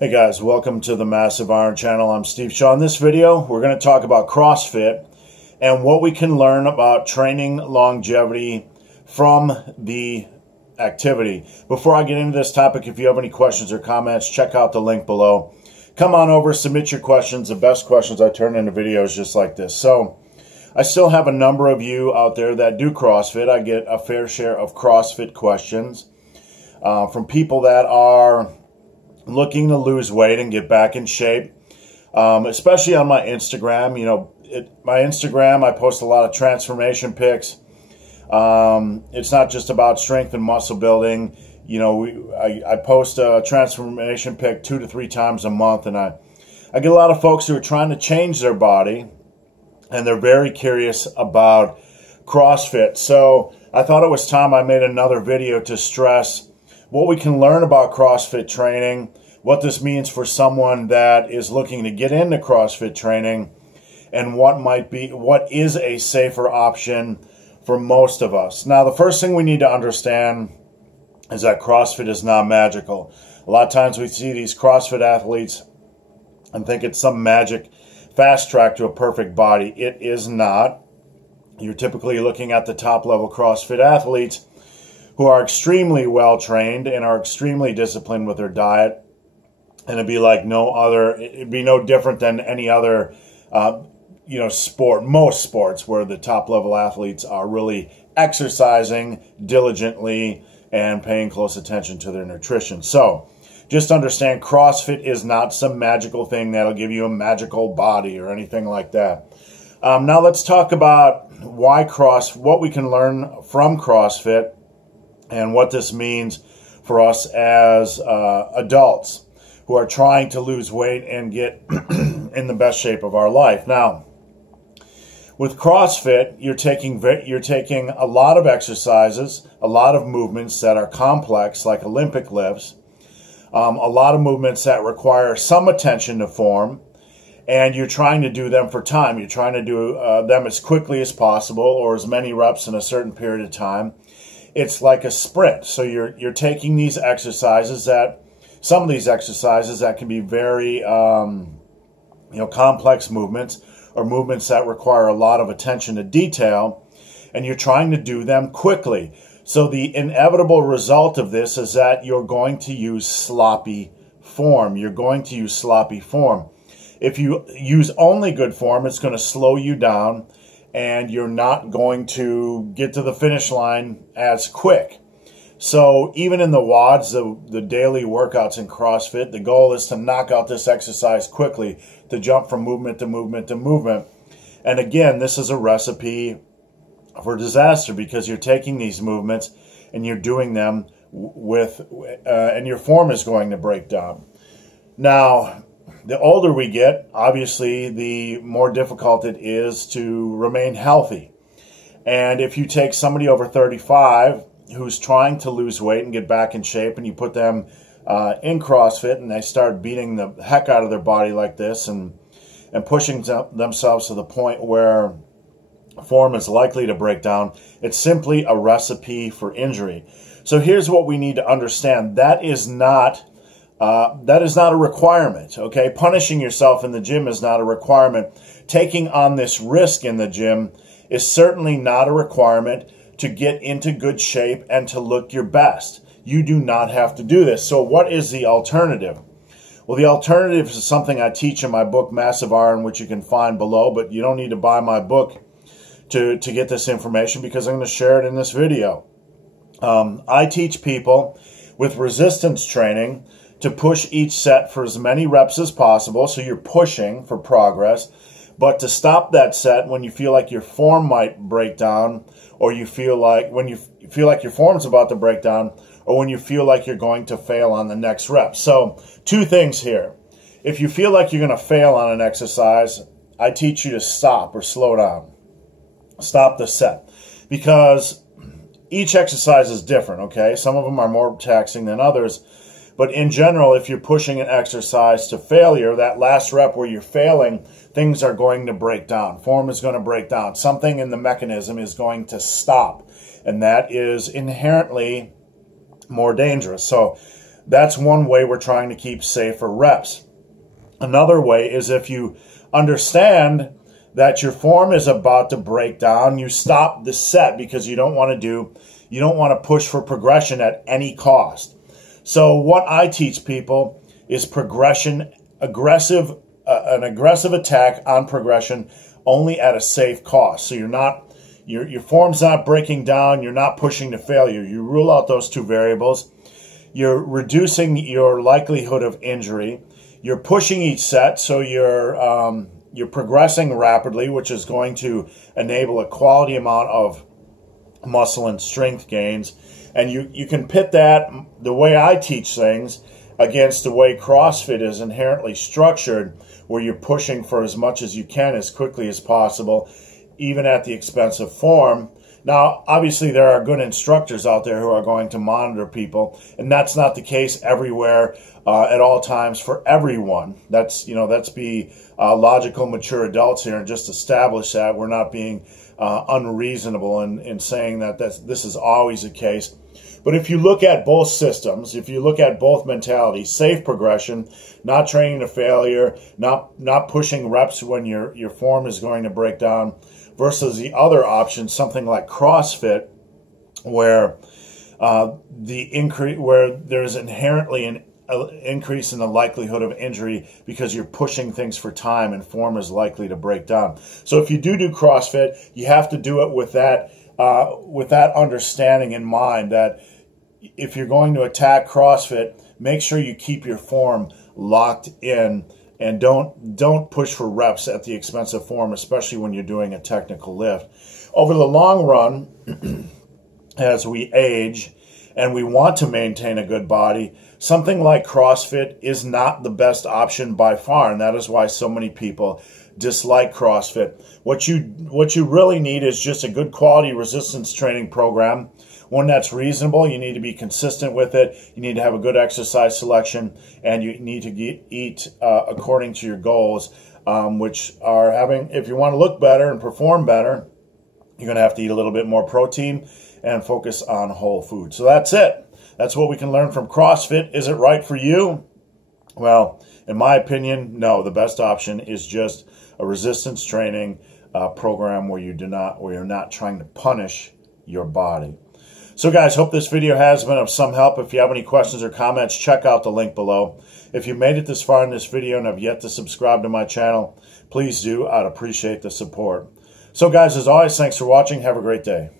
Hey guys, welcome to the Massive Iron Channel. I'm Steve Shaw. In this video, we're going to talk about CrossFit and what we can learn about training longevity from the activity. Before I get into this topic, if you have any questions or comments, check out the link below. Come on over, submit your questions. The best questions I turn into videos just like this. So, I still have a number of you out there that do CrossFit. I get a fair share of CrossFit questions from people that are looking to lose weight and get back in shape, especially on my Instagram. You know, my Instagram, I post a lot of transformation pics. It's not just about strength and muscle building. You know, I post a transformation pic 2 to 3 times a month, and I get a lot of folks who are trying to change their body, and they're very curious about CrossFit. So I thought it was time I made another video to stress what we can learn about CrossFit training, what this means for someone that is looking to get into CrossFit training, and what is a safer option for most of us. Now, the first thing we need to understand is that CrossFit is not magical. A lot of times we see these CrossFit athletes and think it's some magic fast track to a perfect body. It is not. You're typically looking at the top level CrossFit athletes who are extremely well trained and are extremely disciplined with their diet, and it'd be no different than any other sport. Most sports where the top level athletes are really exercising diligently and paying close attention to their nutrition. So just understand, CrossFit is not some magical thing that'll give you a magical body or anything like that. Now let's talk about what we can learn from CrossFit and what this means for us as adults who are trying to lose weight and get in the best shape of our life. Now, with CrossFit, you're taking a lot of exercises, a lot of movements that are complex, like Olympic lifts, a lot of movements that require some attention to form, and you're trying to do them for time. You're trying to do them as quickly as possible or as many reps in a certain period of time. It's like a sprint. So you're taking these exercises some of these exercises that can be very complex movements or movements that require a lot of attention to detail, and you're trying to do them quickly. So the inevitable result of this is that you're going to use sloppy form. You're going to use sloppy form. If you use only good form, it's going to slow you down, and you're not going to get to the finish line as quick. So even in the WODs, the daily workouts in CrossFit, the goal is to knock out this exercise quickly, to jump from movement to movement to movement. And again, this is a recipe for disaster, because you're taking these movements and you're doing them and your form is going to break down. Now, the older we get, obviously, the more difficult it is to remain healthy. And if you take somebody over 35 who's trying to lose weight and get back in shape, and you put them in CrossFit and they start beating the heck out of their body like this and pushing themselves to the point where form is likely to break down, it's simply a recipe for injury. So here's what we need to understand. That is not a requirement, okay? Punishing yourself in the gym is not a requirement. Taking on this risk in the gym is certainly not a requirement to get into good shape and to look your best. You do not have to do this. So what is the alternative? Well, the alternative is something I teach in my book, Massive Iron, which you can find below, but you don't need to buy my book to get this information, because I'm going to share it in this video. I teach people with resistance training to push each set for as many reps as possible, so you're pushing for progress, but to stop that set when you feel like your form might break down, or when you feel like your form's about to break down, or when you feel like you're going to fail on the next rep. So, 2 things here. If you feel like you're going to fail on an exercise, I teach you to stop or slow down. Stop the set, because each exercise is different, okay? Some of them are more taxing than others, but in general, if you're pushing an exercise to failure, that last rep where you're failing, things are going to break down. Form is going to break down. Something in the mechanism is going to stop, and that is inherently more dangerous. So That's one way we're trying to keep safer reps. Another way is if you understand that your form is about to break down, you stop the set because you don't want to push for progression at any cost. So what I teach people is an aggressive attack on progression only at a safe cost. So your form's not breaking down, you're not pushing to failure. You rule out those two variables. You're reducing your likelihood of injury. You're pushing each set, so you're progressing rapidly, which is going to enable a quality amount of muscle and strength gains. And you can pit that, the way I teach things, against the way CrossFit is inherently structured, where you're pushing for as much as you can as quickly as possible, even at the expense of form. Now, obviously, there are good instructors out there who are going to monitor people, and that's not the case everywhere at all times for everyone. Let's be logical, mature adults here and just establish that we're not being unreasonable in saying that this is always the case. But if you look at both systems, if you look at both mentalities, safe progression, not training to failure, not pushing reps when your form is going to break down, versus the other option, something like CrossFit, where there's inherently an increase in the likelihood of injury because you're pushing things for time and form is likely to break down. So if you do CrossFit, you have to do it with that understanding in mind, that if you're going to attack CrossFit, make sure you keep your form locked in and don't push for reps at the expense of form, especially when you're doing a technical lift. Over the long run, as we age and we want to maintain a good body, something like CrossFit is not the best option by far, and that is why so many people dislike CrossFit. What you really need is just a good quality resistance training program, one that's reasonable. You need to be consistent with it. You need to have a good exercise selection, and you need to eat according to your goals, which are if you want to look better and perform better, you're going to have to eat a little bit more protein and focus on whole food. So that's it. That's what we can learn from CrossFit. Is it right for you? Well, in my opinion, no. The best option is just a resistance training program where you're not trying to punish your body. So guys, hope this video has been of some help. If you have any questions or comments, check out the link below. If you made it this far in this video and have yet to subscribe to my channel, please do. I'd appreciate the support. So guys, as always, thanks for watching. Have a great day.